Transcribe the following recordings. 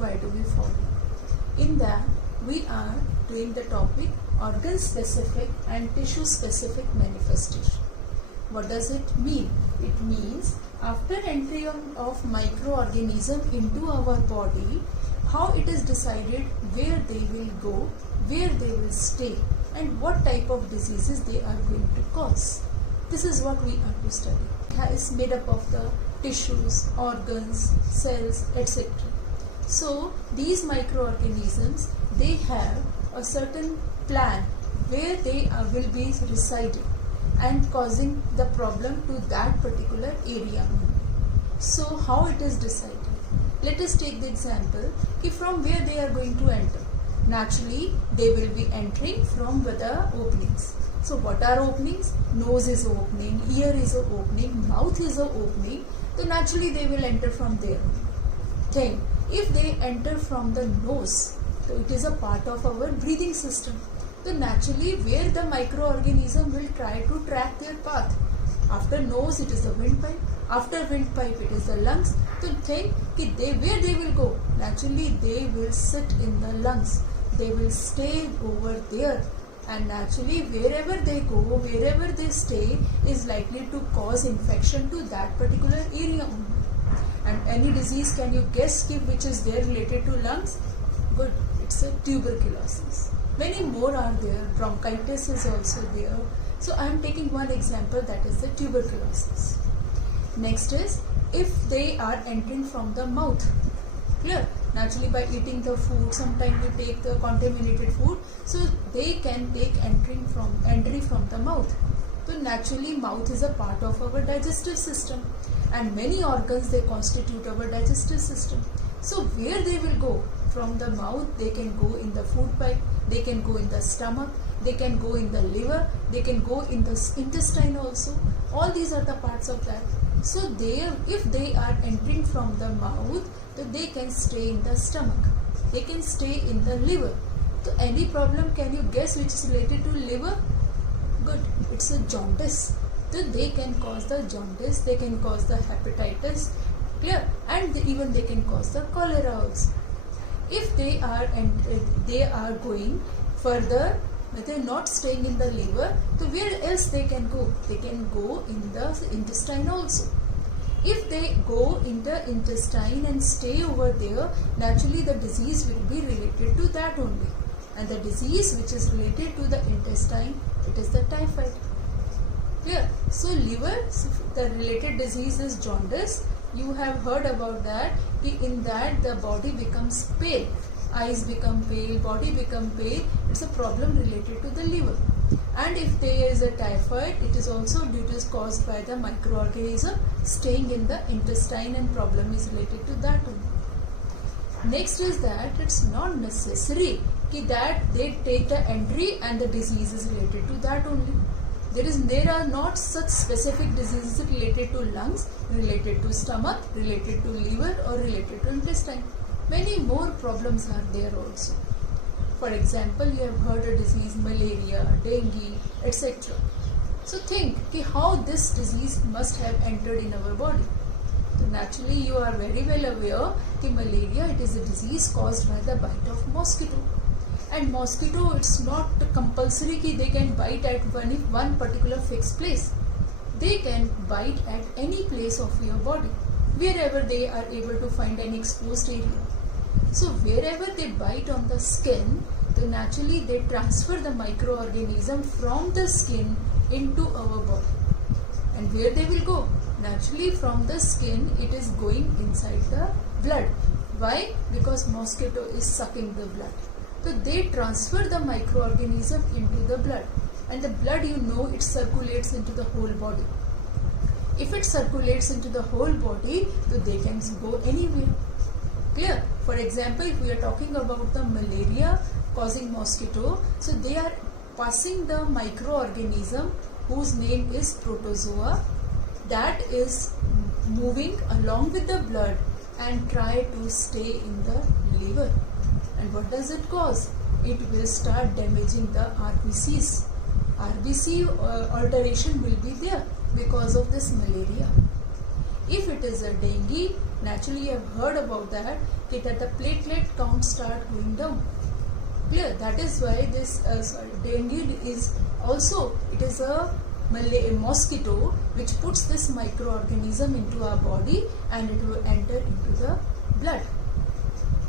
why do we follow. In that, we are doing the topic organ specific and tissue specific manifestation. What does it mean? It means after entry of microorganism into our body, how it is decided where they will go, where they will stay, and what type of diseases they are going to cause. This is what we are to study. It is made up of the tissues, organs, cells, etc. So these microorganisms, they have a certain plan where they will be residing and causing the problem to that particular area. So how it is decided? Let us take the example from where they are going to enter. Naturally, they will be entering from the openings. So what are openings? Nose is opening, ear is a opening, mouth is a opening. So naturally they will enter from there. Then if they enter from the nose, so it is a part of our breathing system. So naturally where the microorganism will try to track their path. After nose it is the windpipe. After windpipe it is the lungs. So think where they will go. Naturally they will sit in the lungs. They will stay over there. And naturally wherever they go, wherever they stay is likely to cause infection to that particular area only. And any disease, can you guess which is there related to lungs? Good, it's a tuberculosis. Many more are there. Bronchitis is also there. So I am taking one example, that is the tuberculosis. Next is if they are entering from the mouth. Clear? Naturally by eating the food, sometimes we take the contaminated food, so they can take entry from the mouth. So naturally mouth is a part of our digestive system, and many organs, they constitute our digestive system. So where they will go? From the mouth they can go in the food pipe, they can go in the stomach, they can go in the liver, they can go in the intestine also. All these are the parts of that. So if they are entering from the mouth, so they can stay in the stomach, they can stay in the liver. So any problem, can you guess which is related to liver? Good, it's a jaundice. So they can cause the jaundice, they can cause the hepatitis, clear, and even they can cause the cholera also. If they are going further, they are not staying in the liver, so where else they can go? They can go in the intestine also. If they go in the intestine and stay over there, naturally the disease will be related to that only. And the disease which is related to the intestine, it is the typhoid. Clear? So liver, the related disease is jaundice. You have heard about that. In that the body becomes pale. Eyes become pale, body become pale. It's a problem related to the liver. And if there is a typhoid, it is also caused by the microorganism staying in the intestine, and problem is related to that only. Next is that it's not necessary that they take the entry and the disease is related to that only. There are not such specific diseases related to lungs, related to stomach, related to liver, or related to intestine. Many more problems are there also. For example, you have heard a disease, malaria, dengue, etc. So think how this disease must have entered in our body. So naturally you are very well aware that malaria, it is a disease caused by the bite of mosquito. And mosquito, it's not compulsory that they can bite at one particular fixed place. They can bite at any place of your body, wherever they are able to find an exposed area. So wherever they bite on the skin, then naturally they transfer the microorganism from the skin into our body. And where they will go? Naturally from the skin it is going inside the blood. Why? Because mosquito is sucking the blood. So they transfer the microorganism into the blood. And the blood, it circulates into the whole body. If it circulates into the whole body, so they can go anywhere. Clear? For example, if we are talking about the malaria causing mosquito, so they are passing the microorganism whose name is protozoa, that is moving along with the blood and try to stay in the liver. And what does it cause? It will start damaging the RBCs. RBC alteration will be there because of this malaria. If it is a dengue, naturally you have heard about that the platelet count start going down. Clear? That is why this dengue is also, it is a mosquito which puts this microorganism into our body and it will enter into the blood.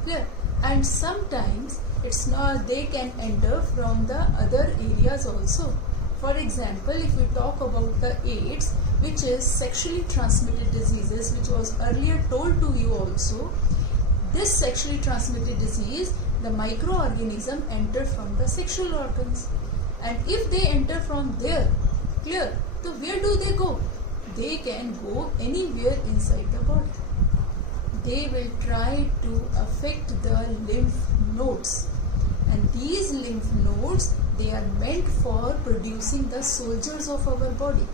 Clear? And sometimes it's not, they can enter from the other areas also. For example, if we talk about the AIDS, which is sexually transmitted diseases, which was earlier told to you also, this sexually transmitted disease, the microorganism enter from the sexual organs, and if they enter from there, clear, so where do they go? They can go anywhere inside the body. They will try to affect the lymph nodes, and these lymph nodes, they are meant for producing the soldiers of our body.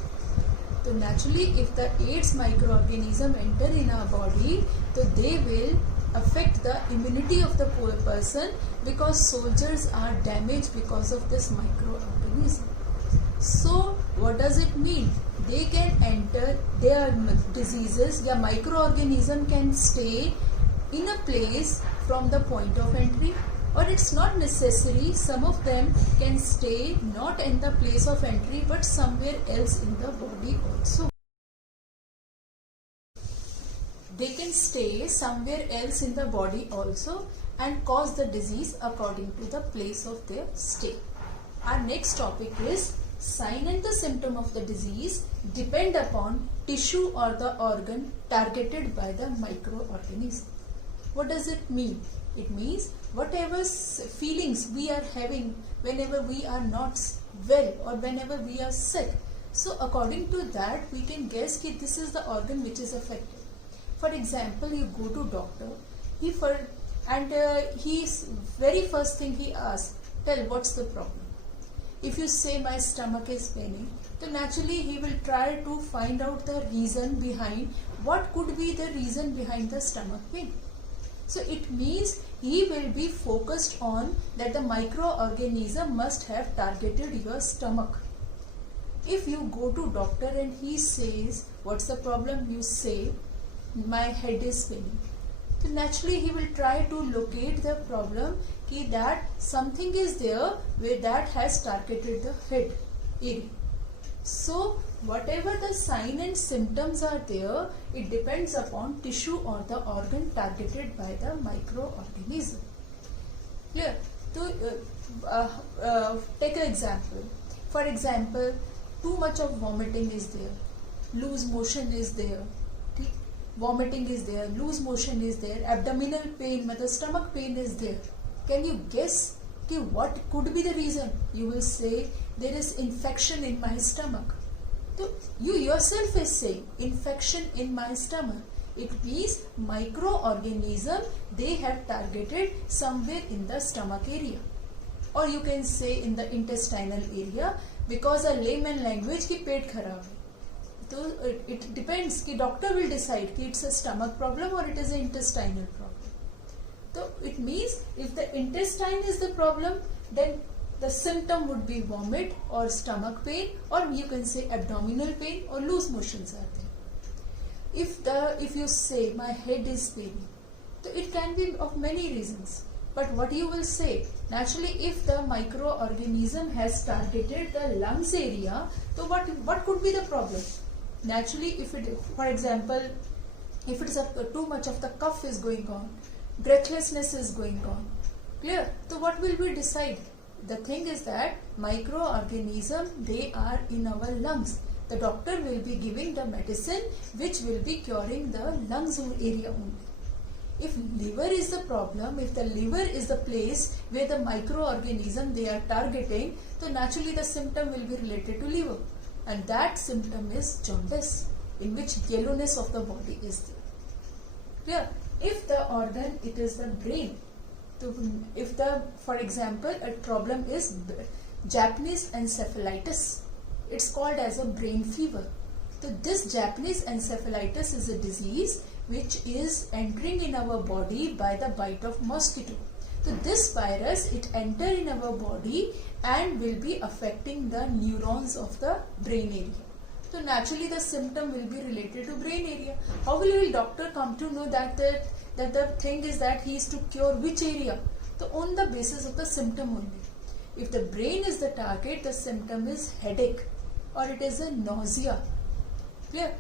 So naturally, if the AIDS microorganism enter in our body, so they will affect the immunity of the poor person, because soldiers are damaged because of this microorganism. So what does it mean? They can enter, their diseases, their microorganism can stay in a place from the point of entry, or it's not necessary, some of them can stay not in the place of entry but somewhere else in the body also. They can stay somewhere else in the body also and cause the disease according to the place of their stay. Our next topic is sign and the symptom of the disease depend upon tissue or the organ targeted by the microorganism. What does it mean? It means whatever feelings we are having whenever we are not well or whenever we are sick. So according to that, we can guess that this is the organ which is affected. For example, you go to doctor, he's very first thing he asks, tell what's the problem. If you say my stomach is paining, then naturally he will try to find out the reason behind, what could be the reason behind the stomach pain. So it means he will be focused on that the microorganism must have targeted your stomach. If you go to doctor and he says, what's the problem? You say, my head is spinning. So naturally he will try to locate the problem that something is there where that has targeted the head area. So whatever the sign and symptoms are there, it depends upon tissue or the organ targeted by the microorganism. Clear? So take an example. For example, too much of vomiting is there, loose motion is there, vomiting is there, loose motion is there, abdominal pain, stomach pain is there. Can you guess what could be the reason? You will say there is infection in my stomach. So you yourself is saying infection in my stomach. It means microorganism, they have targeted somewhere in the stomach area, or you can say in the intestinal area, because a layman language ki pet kharab hai. So it depends कि doctor will decide कि it's a stomach problem or it is an intestinal problem. So it means if the intestine is the problem, then the symptom would be vomit or stomach pain, or you can say abdominal pain or loose motions are there. If you say my head is paining, so it can be of many reasons. But what you will say, naturally if the microorganism has targeted the lungs area, so what could be the problem? Naturally, if it, for example, if it is too much of the cough is going on, breathlessness is going on, clear? So what will we decide? The thing is that microorganism, they are in our lungs. The doctor will be giving the medicine which will be curing the lungs area only. If liver is the problem, if the liver is the place where the microorganism they are targeting, so naturally the symptom will be related to liver. And that symptom is jaundice, in which yellowness of the body is there. Clear? If the organ, it is the brain. So if for example, a problem is Japanese encephalitis, it's called as a brain fever. So this Japanese encephalitis is a disease which is entering in our body by the bite of mosquito. So this virus, it enter in our body and will be affecting the neurons of the brain area. So naturally the symptom will be related to brain area. How will doctor come to know that the thing is that he is to cure which area? So on the basis of the symptom only. If the brain is the target, the symptom is headache or it is a nausea. Clear?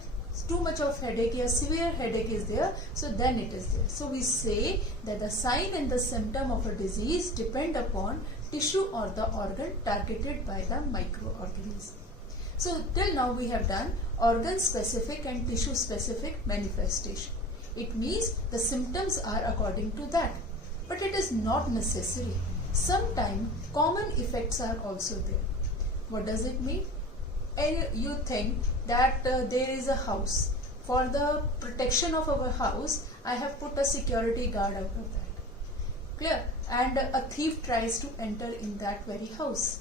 Too much of headache or severe headache is there, so then it is there. So we say that the sign and the symptom of a disease depend upon tissue or the organ targeted by the microorganism. So till now we have done organ specific and tissue specific manifestation. It means the symptoms are according to that, but it is not necessary. Sometimes common effects are also there. What does it mean? And you think that there is a house. For the protection of our house, I have put a security guard out of that. Clear? And a thief tries to enter in that very house.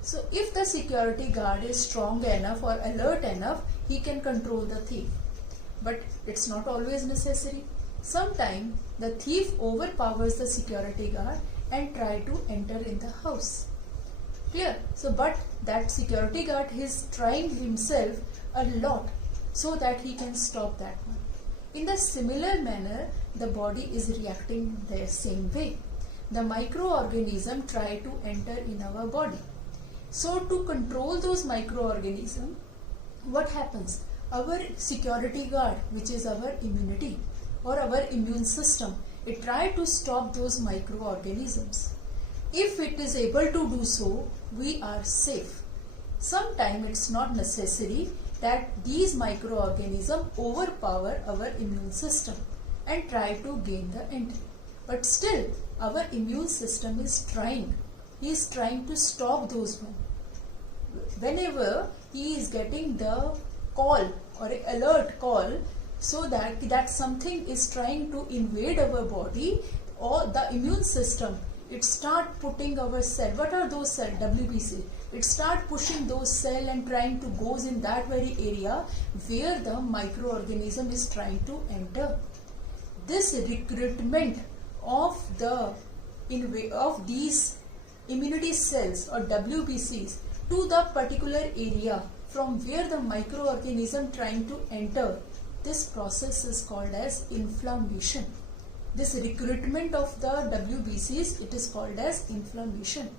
So if the security guard is strong enough or alert enough, he can control the thief. But it's not always necessary. Sometimes the thief overpowers the security guard and try to enter in the house. Clear? So but that security guard is trying himself a lot so that he can stop that one. In the similar manner, the body is reacting the same way. The microorganism try to enter in our body. So to control those microorganisms, what happens? Our security guard, which is our immunity or our immune system, it try to stop those microorganisms. If it is able to do so, we are safe. Sometimes it's not necessary that these microorganisms overpower our immune system and try to gain the entry. But still, our immune system is trying. He is trying to stop those ones. Whenever he is getting the call or an alert call, so that something is trying to invade our body, or the immune system, it start putting our cell. What are those cells? WBC. It start pushing those cells and trying to goes in that very area where the microorganism is trying to enter. This recruitment of these immunity cells or WBCs to the particular area from where the microorganism trying to enter, this process is called as inflammation. This recruitment of the WBCs, it is called as inflammation.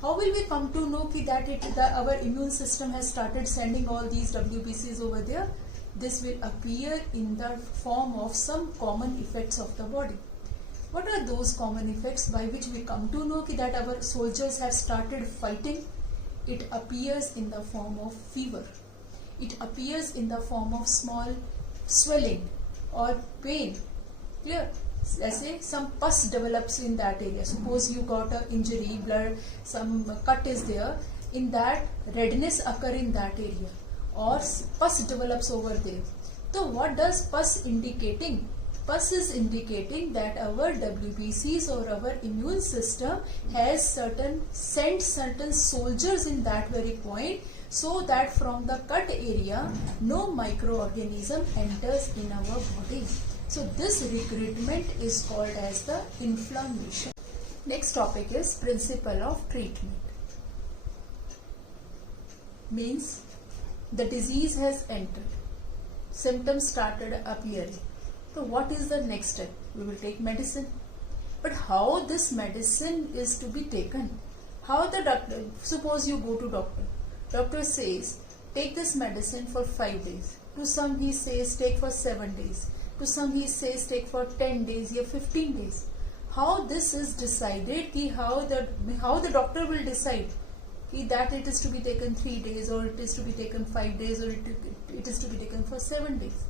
How will we come to know that our immune system has started sending all these WBCs over there? This will appear in the form of some common effects of the body. What are those common effects by which we come to know that our soldiers have started fighting? It appears in the form of fever. It appears in the form of small swelling or pain. Clear? Let's say some pus develops in that area. Suppose you got an injury, blood, some cut is there. In that, redness occur in that area, or pus develops over there. So what does pus indicating? Pus is indicating that our WBCs or our immune system has sent certain soldiers in that very point, so that from the cut area no microorganism enters in our body. So this recruitment is called as the inflammation. Next topic is principle of treatment. Means the disease has entered, symptoms started appearing. So what is the next step? We will take medicine. But how this medicine is to be taken? How the doctor, suppose you go to doctor. Doctor says, take this medicine for 5 days. To some he says, take for 7 days. To some he says, take for 10 days or 15 days. How this is decided, how the doctor will decide that it is to be taken 3 days, or it is to be taken 5 days, or it is to be taken for 7 days.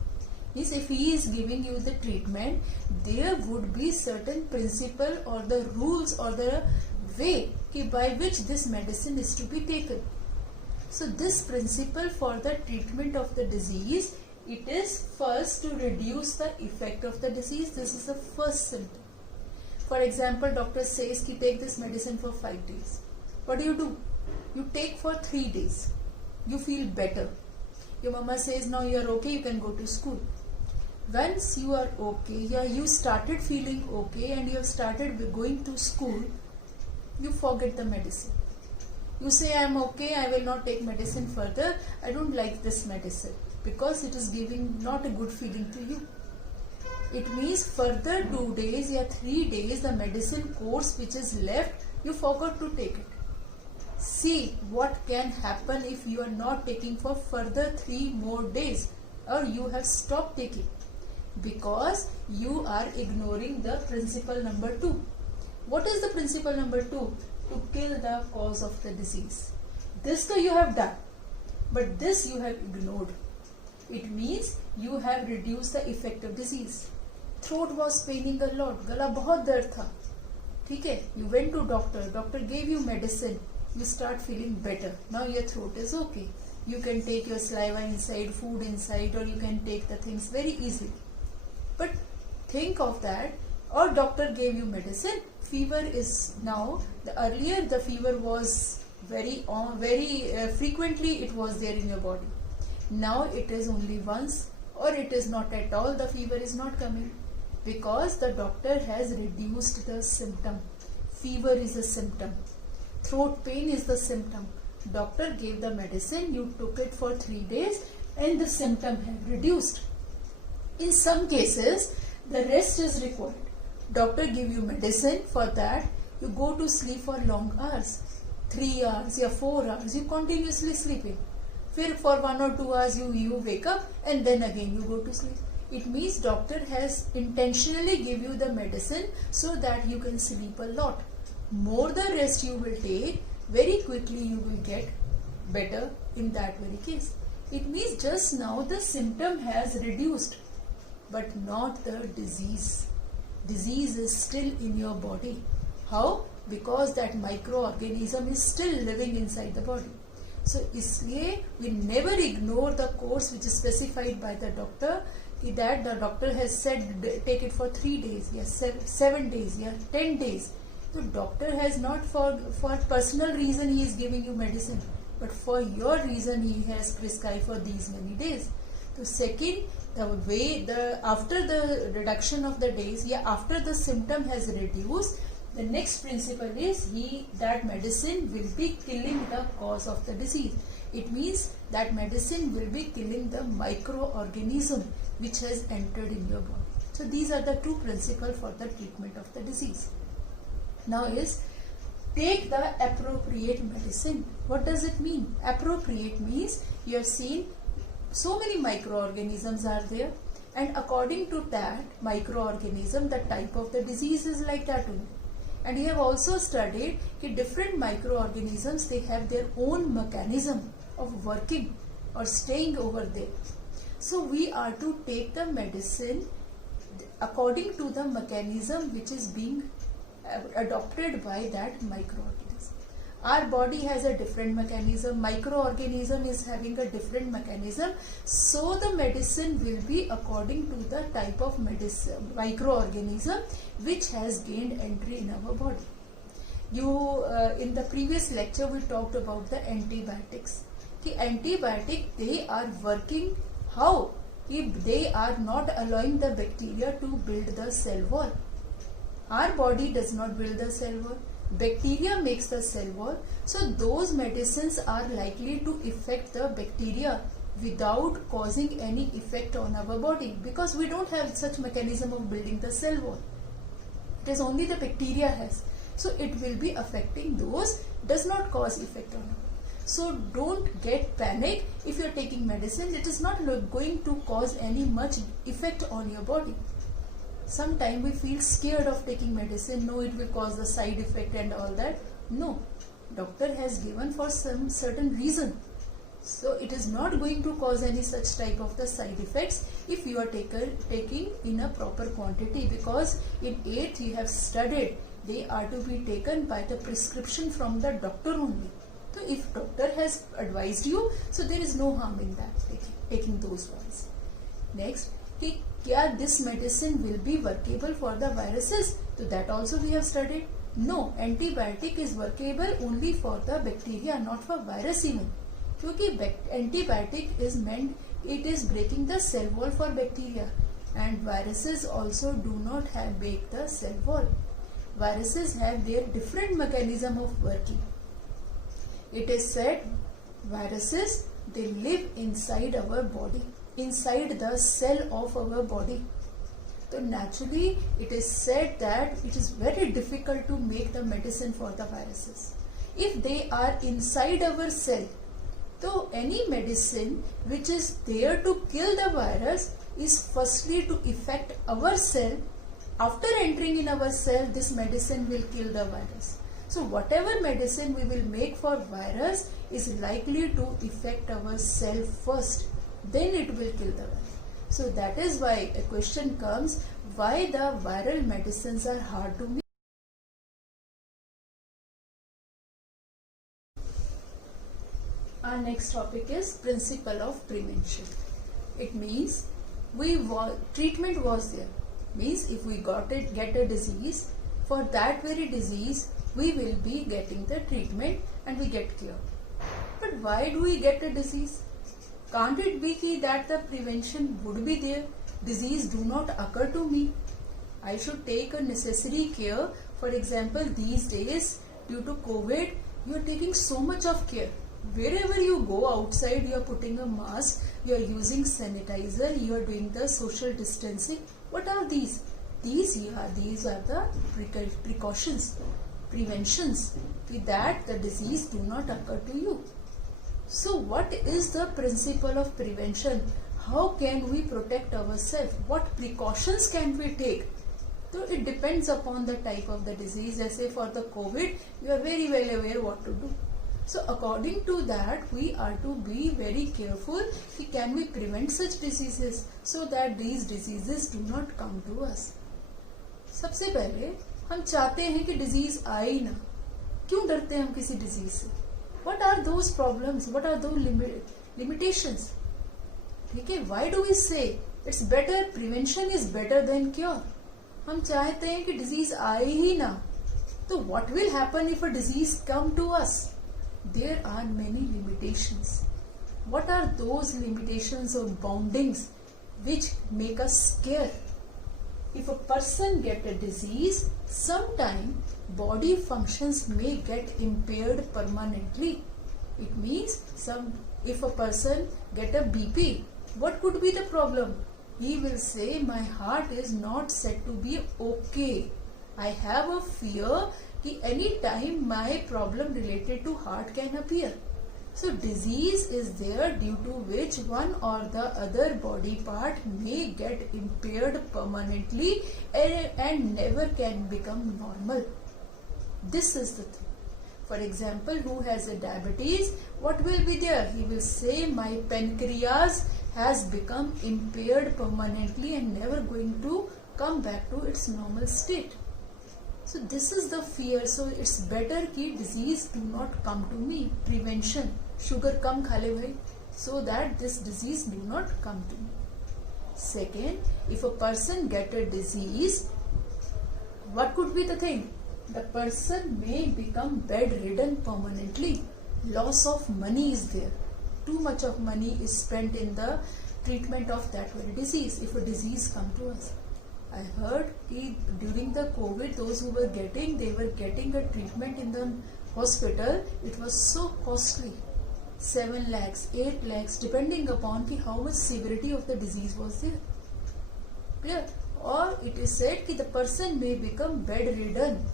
Is if he is giving you the treatment, there would be certain principle or the rules or the way by which this medicine is to be taken. So this principle for the treatment of the disease, it is first to reduce the effect of the disease. This is the first symptom. For example, doctor says ki take this medicine for 5 days. What do? You take for 3 days. You feel better. Your mama says now you are okay, you can go to school. Once you are okay, you started feeling okay and you have started going to school, you forget the medicine. You say, I am okay, I will not take medicine further, I don't like this medicine, because it is giving not a good feeling to you. It means further 2 days or 3 days, the medicine course which is left, you forgot to take it. See what can happen if you are not taking for further 3 more days, or you have stopped taking, because you are ignoring the principle number 2. What is the principle number 2? To kill the cause of the disease. This you have done, but this you have ignored. It means you have reduced the effect of disease. Throat was paining a lot, गला बहुत दर्द था, ठीक है, you went to doctor gave you medicine, you start feeling better. Now your throat is okay. You can take your saliva inside, food inside, or you can take the things very easily. But think of that, or doctor gave you medicine, fever is now, earlier the fever was very frequently it was there in your body. Now it is only once, or it is not at all, the fever is not coming, because the doctor has reduced the symptom. Fever is a symptom. Throat pain is the symptom. Doctor gave the medicine, you took it for 3 days and the symptom have reduced. In some cases, the rest is required. Doctor give you medicine, for that you go to sleep for long hours. 3 hours or 4 hours, you continuously sleeping. Then for 1 or 2 hours you wake up and then again you go to sleep. It means doctor has intentionally give you the medicine so that you can sleep a lot. More the rest you will take, very quickly you will get better in that very case. It means just now the symptom has reduced, but not the disease. Disease is still in your body. How? Because that microorganism is still living inside the body. So इसलिए we never ignore the course which is specified by the doctor, that the doctor has said take it for 3 days, yes, 7 days, yeah, 10 days. So doctor has not for personal reason he is giving you medicine, but for your reason he has prescribed for these many days. So second, after the reduction of the days, yeah, after the symptom has reduced, the next principle is that medicine will be killing the cause of the disease. It means that medicine will be killing the microorganism which has entered in your body. So these are the 2 principles for the treatment of the disease. Now is take the appropriate medicine. What does it mean? Appropriate means you have seen so many microorganisms are there, and according to that microorganism, the type of the disease is like that only. And you have also studied that different microorganisms, they have their own mechanism of working or staying over there. So we are to take the medicine according to the mechanism which is being adopted by that microorganism. Our body has a different mechanism, microorganism is having a different mechanism, so the medicine will be according to the type of microorganism which has gained entry in our body. In the previous lecture we talked about the antibiotics. The antibiotic, they are working how? If they are not allowing the bacteria to build the cell wall. Our body does not build the cell wall. Bacteria makes the cell wall. So those medicines are likely to affect the bacteria without causing any effect on our body, because we don't have such mechanism of building the cell wall. It is only the bacteria has. So it will be affecting those, does not cause effect on our body. So don't get panic if you are taking medicine. It is not going to cause any much effect on your body. Sometimes we feel scared of taking medicine. No, it will cause the side effect and all that. No, doctor has given for some certain reason. So it is not going to cause any such type of the side effects if you are taking in a proper quantity, because in 8th you have studied they are to be taken by the prescription from the doctor only. So if doctor has advised you, so there is no harm in that taking those ones. Next, this medicine will be workable for the viruses? So that also we have studied. No, antibiotic is workable only for the bacteria, not for virus even. Because antibiotic is meant, it is breaking the cell wall for bacteria, and viruses also do not break the cell wall. Viruses have their different mechanism of working. It is said viruses, they live inside our body, inside the cell of our body. So naturally it is said that it is very difficult to make the medicine for the viruses. If they are inside our cell, so any medicine which is there to kill the virus is firstly to affect our cell. After entering in our cell, this medicine will kill the virus. So whatever medicine we will make for virus is likely to affect our cell first, then it will kill the virus. So that is why a question comes, why the viral medicines are hard to make. Our next topic is principle of prevention. It means treatment was there. Means if we get a disease, for that very disease we will be getting the treatment and we get cure. But why do we get a disease? Can't it be that the prevention would be there? Disease do not occur to me. I should take a necessary care. For example, these days due to COVID, you are taking so much of care. Wherever you go outside, you are putting a mask, you are using sanitizer, you are doing the social distancing. What are these? These are the precautions, preventions. With that, the disease do not occur to you. So what is the principle of prevention? How can we protect ourselves? What precautions can we take? So it depends upon the type of the disease. As say for the COVID, you are very well aware what to do. So according to that, we are to be very careful. Can we prevent such diseases so that these diseases do not come to us? सबसे पहले हम चाहते हैं कि disease आए ही ना. क्यों डरते हैं हम किसी डिजीज से? What are those problems? What are those limitations? ठीक है, why do we say it's better, prevention is better than cure? हम चाहते हैं कि डिजीज आए ही ना. तो what will happen if a disease come to us? There are many limitations. What are those limitations or boundings which make us scared? If a person get a disease, sometime body functions may get impaired permanently. It means if a person get a BP, what could be the problem? He will say, my heart is not said to be okay. I have a fear that any time my problem related to heart can appear. So disease is there due to which one or the other body part may get impaired permanently and never can become normal. This is the thing. For example, who has a diabetes, what will be there? He will say, my pancreas has become impaired permanently and never going to come back to its normal state. So this is the fear. So it's better कि disease do not come to me. Prevention. Sugar कम खा ले भाई, so that this disease do not come to me. Second, if a person get a disease, what could be the thing? The person may become bedridden permanently. Loss of money is there. Too much of money is spent in the treatment of that very disease. If a disease come to us, I heard during the COVID, those who were getting a treatment in the hospital. It was so costly, 7 lakhs, 8 lakhs, depending upon how much severity of the disease was there. Clear? Or it is said that the person may become bedridden,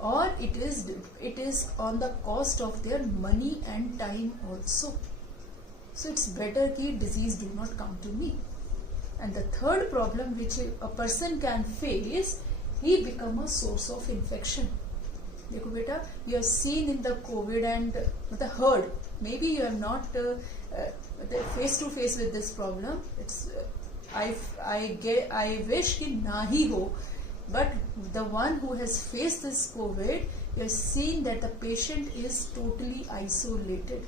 or it is on the cost of their money and time also. So it's better that disease do not come to me. And the third problem which a person can face, he become a source of infection. देखो बेटा, you have seen in the COVID and the heard. Maybe you are not face to face with this problem. It's I wish कि ना ही हो. But the one who has faced this COVID, you have seen that the patient is totally isolated.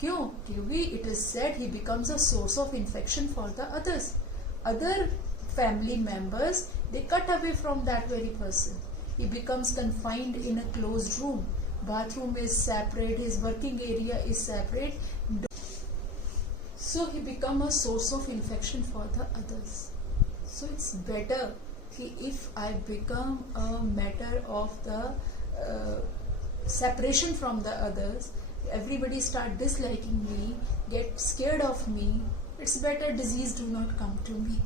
क्यों? क्योंकि it is said he becomes a source of infection for the others. Other family members, they cut away from that very person. He becomes confined in a closed room. Bathroom is separate, his working area is separate. So he becomes a source of infection for the others. So it's better if I become a matter of the separation from the others, everybody start disliking me, get scared of me, it's better disease do not come to me.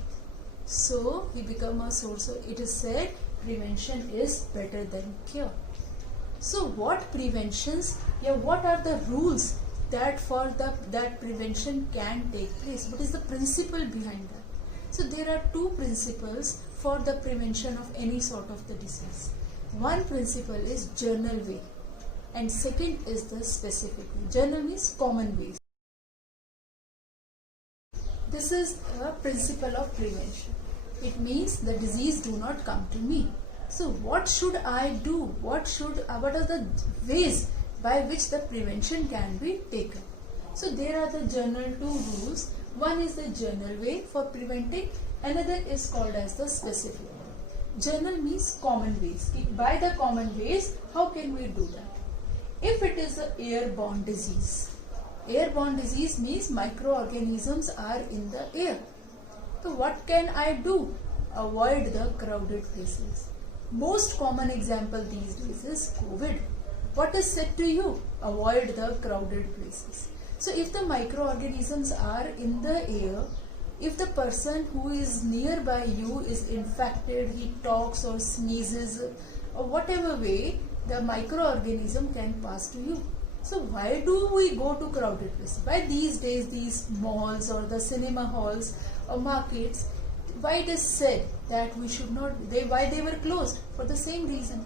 So we become a source of, it is said prevention is better than cure. So what preventions, what are the rules that that prevention can take place? What is the principle behind that? So there are two principles for the prevention of any sort of the disease. One principle is general way and second is the specific way. General means common ways. This is a principle of prevention. It means the disease do not come to me. So what should I do? What are the ways by which the prevention can be taken? So there are the general two rules. One is the general way for preventing, another is called as the specific. General means common ways. By the common ways, how can we do that? If it is an airborne disease, airborne disease means microorganisms are in the air. So what can I do? Avoid the crowded places. Most common example these days is COVID. What is said to you? Avoid the crowded places. So if the microorganisms are in the air, if the person who is nearby you is infected, he talks or sneezes or whatever way, the microorganism can pass to you. So why do we go to crowded places? Why these days these malls or the cinema halls or markets, why it is said that we should not, why they were closed? For the same reason.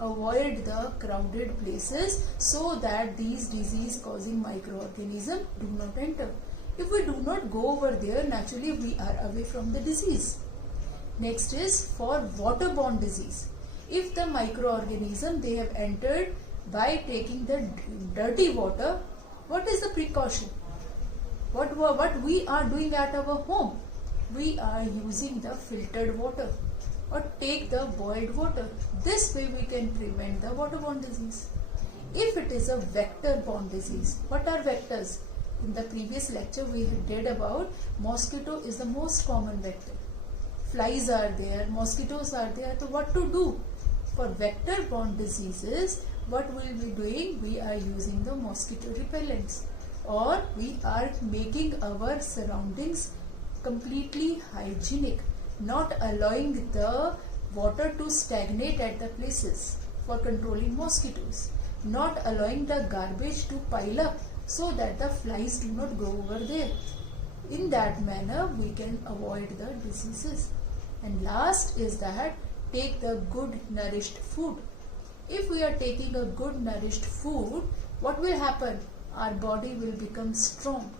Avoid the crowded places so that these disease causing microorganisms do not enter. If we do not go over there, naturally we are away from the disease. Next is for waterborne disease. If the microorganism they have entered by taking the dirty water, what is the precaution? What we are doing at our home? We are using the filtered water or take the boiled water. This way we can prevent the waterborne disease. If it is a vector-borne disease, what are vectors? In the previous lecture we did about mosquito is the most common vector. Flies are there, mosquitoes are there. So what to do? For vector-borne diseases, what we will be doing? We are using the mosquito repellents or we are making our surroundings completely hygienic, not allowing the water to stagnate at the places for controlling mosquitoes, not allowing the garbage to pile up so that the flies do not go over there. In that manner, we can avoid the diseases. And last is that take the good nourished food. If we are taking a good nourished food, what will happen? Our body will become strong.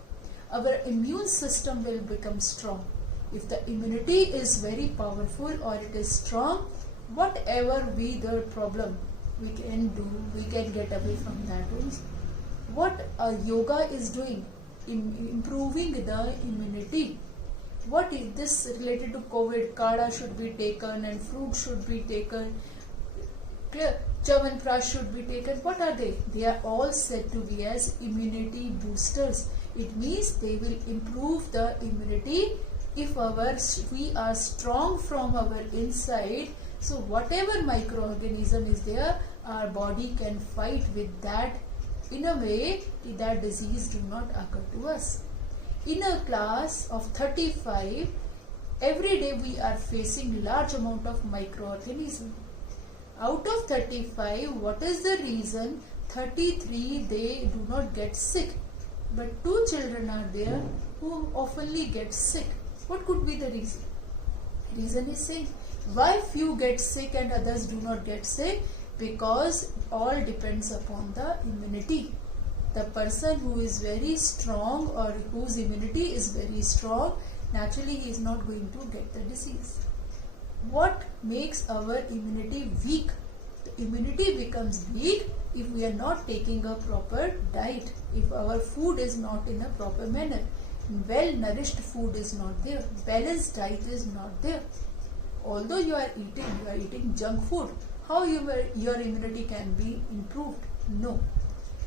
Our immune system will become strong. If the immunity is very powerful or it is strong, whatever be the problem we can do, we can get away from that also. What yoga is doing, improving the immunity. What is this related to COVID? Kada should be taken and fruit should be taken. Chyawanprash should be taken. What are they? They are all said to be as immunity boosters. It means they will improve the immunity if we are strong from our inside. So whatever microorganism is there, our body can fight with that in a way that disease do not occur to us. In a class of 35, every day we are facing large amount of microorganisms. Out of 35, what is the reason 33 they do not get sick? But 2 children are there who oftenly get sick. What could be the reason? Reason is same. Why few get sick and others do not get sick? Because all depends upon the immunity. The person who is very strong or whose immunity is very strong, naturally he is not going to get the disease. What makes our immunity weak? The immunity becomes weak if we are not taking a proper diet, if our food is not in a proper manner. Well nourished food is not there, balanced diet is not there. Although you are eating junk food, how your immunity can be improved? No.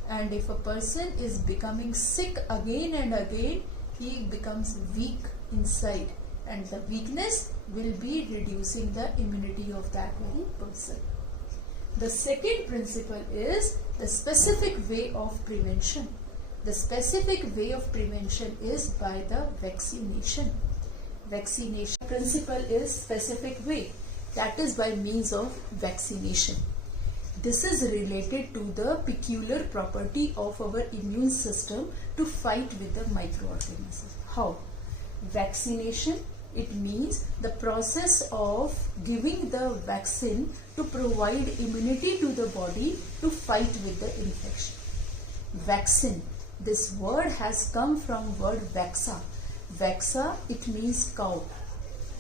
And if a person is becoming sick again and again, he becomes weak inside, and the weakness will be reducing the immunity of that very person. The second principle is the specific way of prevention. The specific way of prevention is by the vaccination. Vaccination principle is specific way, that is by means of vaccination. This is related to the peculiar property of our immune system to fight with the microorganisms. How? Vaccination, it means the process of giving the vaccine to provide immunity to the body to fight with the infection. Vaccine, this word has come from word vaxa. Vaxa, it means cow.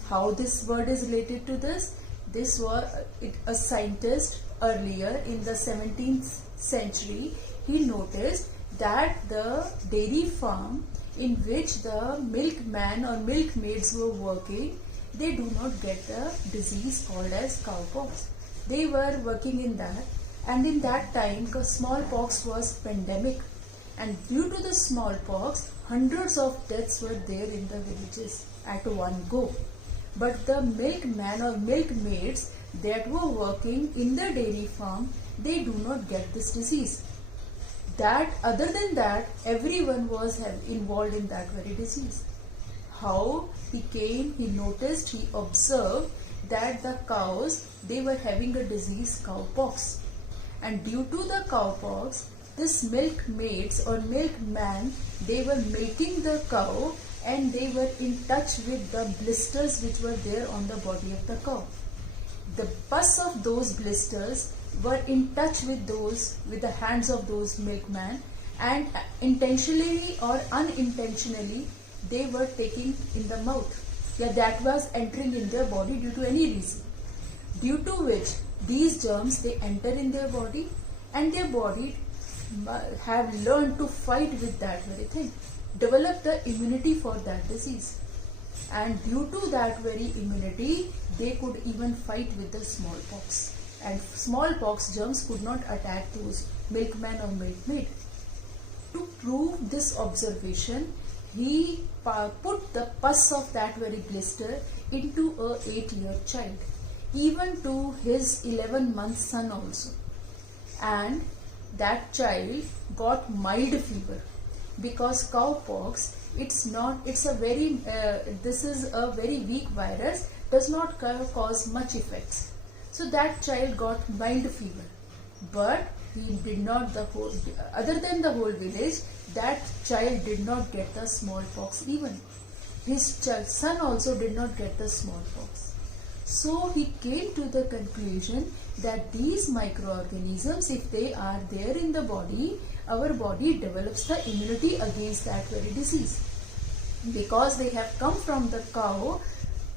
How this word is related to this? This was a scientist earlier in the 17th century. He noticed that the dairy farm in which the milkman or milkmaids were working, they do not get the disease called as cowpox. They were working in that, and in that time smallpox was pandemic, and due to the smallpox hundreds of deaths were there in the villages at one go. But the milkman or milkmaids that were working in the dairy farm, they do not get this disease. That other than that, everyone was involved in that very disease. How he came, he noticed, he observed that the cows, they were having a disease, cowpox, and due to the cowpox, this milkmaids or milkman, they were milking the cow and they were in touch with the blisters which were there on the body of the cow. The pus of those blisters were in touch with the hands of those milkmen, and intentionally or unintentionally they were taking in the mouth. That was entering in their body due to any reason, due to which these germs, they enter in their body and their body have learned to fight with that very thing, develop the immunity for that disease, and due to that very immunity they could even fight with the smallpox, and smallpox germs could not attack those milkman or milkmaid. To prove this observation, he put the pus of that very blister into a 8-year child, even to his 11-month son also, and that child got mild fever, because cowpox, this is a very weak virus, does not cause much effects. So that child got mild fever, but he did not, other than the whole village, that child did not get the smallpox even. His son also did not get the smallpox. So he came to the conclusion that these microorganisms, if they are there in the body, our body develops the immunity against that very disease. Because they have come from the cow,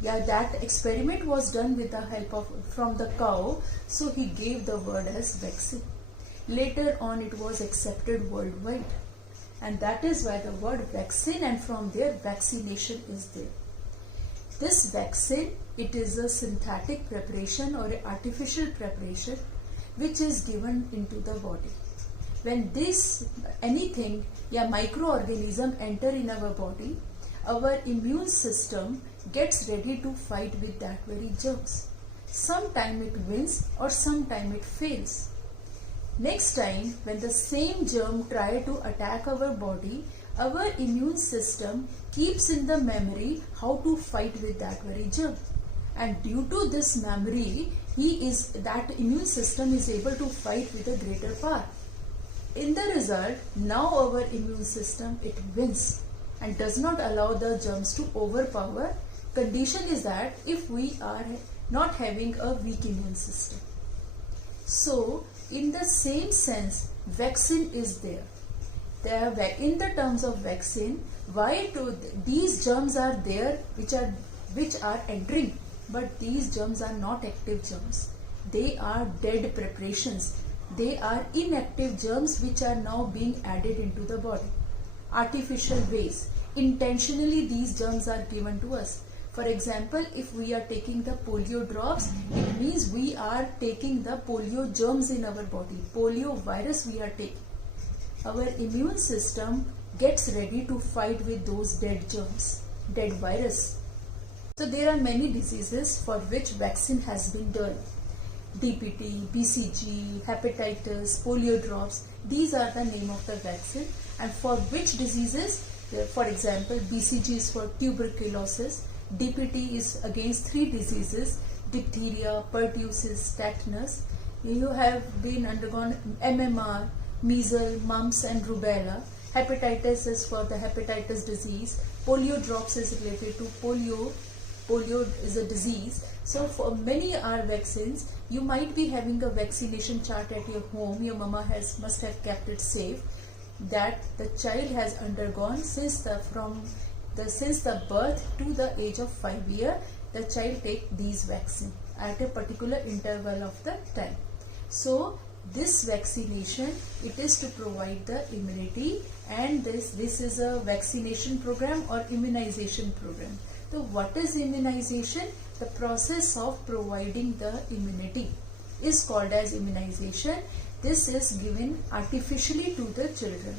that experiment was done with the help from the cow, so he gave the word as vaccine. Later on it was accepted worldwide, and that is why the word vaccine, and from there vaccination is there. This vaccine, it is a synthetic preparation or an artificial preparation which is given into the body. When microorganism enter in our body, our immune system gets ready to fight with that very germs. Sometime it wins or sometime it fails. Next time when the same germ try to attack our body, our immune system keeps in the memory how to fight with that very germ, and due to this memory, that immune system is able to fight with a greater power. In the result, now our immune system, it wins and does not allow the germs to overpower. Condition is that if we are not having a weak immune system. So in the same sense, vaccine is there. In the terms of vaccine, these germs are there which are entering, but these germs are not active germs. They are dead preparations. They are inactive germs which are now being added into the body. Artificial ways. Intentionally these germs are given to us. For example, if we are taking the polio drops, it means we are taking the polio germs in our body. Polio virus we are taking. Our immune system gets ready to fight with those dead germs, dead virus. So there are many diseases for which vaccine has been done. DPT, BCG, hepatitis, polio drops. These are the name of the vaccine. And for which diseases? For example, BCG is for tuberculosis, DPT is against 3 diseases, diphtheria, pertussis, tetanus. You have been undergone MMR, measles, mumps and rubella. Hepatitis is for the hepatitis disease. Polio drops is related to polio. Polio is a disease. So for many are vaccines. You might be having a vaccination chart at your home. Your mama must have kept it safe, that the child has undergone since the birth to the age of 5 years. The child take these vaccines at a particular interval of the time. So this vaccination, it is to provide the immunity, and this is a vaccination program or immunization program. So what is immunization? The process of providing the immunity is called as immunization. This is given artificially to the children.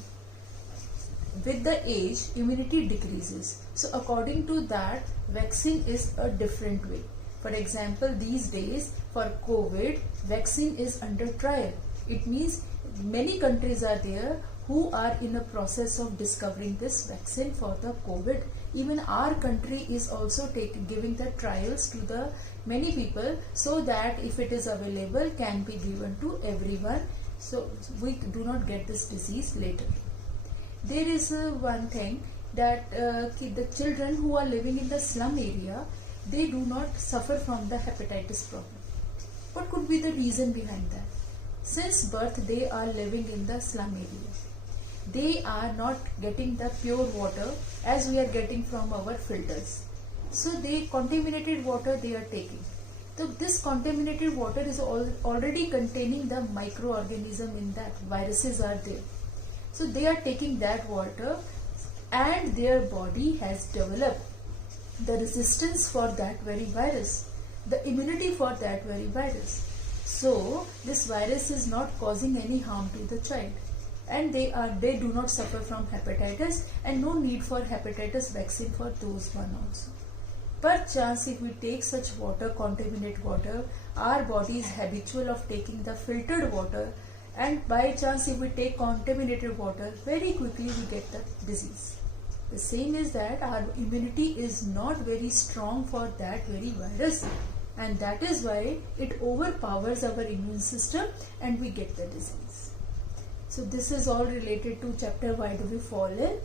With the age, immunity decreases. So according to that, vaccine is a different way. For example, these days for COVID, vaccine is under trial. It means many countries are there who are in a process of discovering this vaccine for the COVID. Even our country is also giving the trials to the many people, so that if it is available, can be given to everyone, so we do not get this disease later. There is one thing that the children who are living in the slum area, they do not suffer from the hepatitis problem. What could be the reason behind that? Since birth they are living in the slum area. They are not getting the pure water as we are getting from our filters. So they contaminated water they are taking. So this contaminated water is already containing the microorganism in that. Viruses are there. So they are taking that water, and their body has developed the resistance for that very virus, the immunity for that very virus. So this virus is not causing any harm to the child, and they do not suffer from hepatitis, and no need for hepatitis vaccine for those one also. Perchance if we take such water, contaminated water, our body is habitual of taking the filtered water, and by chance if we take contaminated water, very quickly we get the disease. The same is that our immunity is not very strong for that very virus, and that is why it overpowers our immune system and we get the disease. So this is all related to chapter Why Do We Fall Ill.